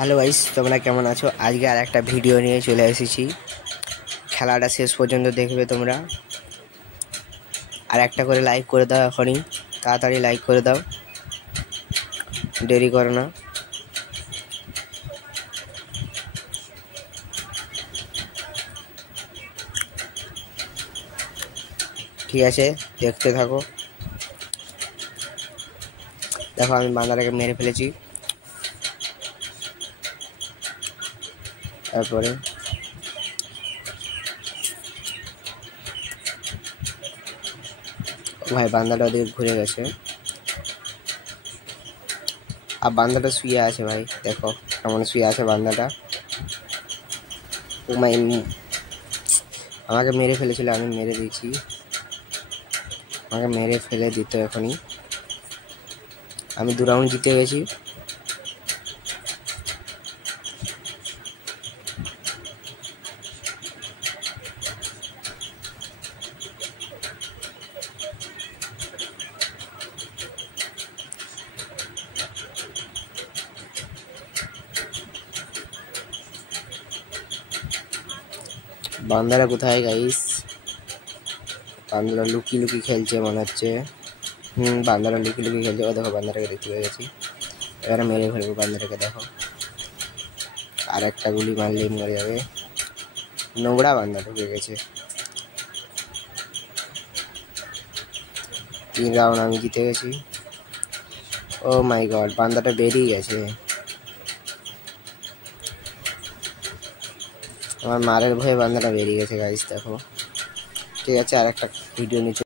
Hello guys, তোমরা কেমন আছো? আজকে আর একটা ভিডিও নিয়ে চলে এসেছি। খেলাটা শেষ পর্যন্ত দেখবে তোমরা। আর একটা করে লাইক করে দাও, এখনই তাড়াতাড়ি লাইক করে দাও, দেরি করো না। ঠিক আছে, দেখতে থাকো। দেখো, আমি বান্দাটাকে মেরে ফেলেছি। তারপরে ভাই বান্দাটা ওদিকে ঘুরে গেছে, আর বান্দাটা শুয়ে আছে। ভাই দেখো কেমন শুয়ে আছে বান্দাটা। আমাকে মেরে ফেলেছিল, আমি মেরে দিয়েছি। আমাকে মেরে ফেলে দিত এখনই। আমি 2 রাউন্ড জিতে গেছি। বান্দারা কোথায় গাইস? বান্দারা লুকি লুকি খেলছে মনে হচ্ছে। বান্দারা লুকি লুকি খেলছে। ও দেখো, বান্দাটাকে দেখতে পেয়ে গেছি। এবারে মেরে ফেলবো বান্দাটাকে। দেখো, আর একটা গুলি মারলেই মরে যাবে। নোংরা বান্দা ঢুকে গেছে। 3 রাউন্ড আমি জিতে গেছি। ও মাই গড, বান্দাটা বেরিয়ে গেছে। আমার মারের ভয়ে বান্দাটা বেরিয়ে গেছে গাইস। দেখো, ঠিক আছে, আর একটা ভিডিও নিচে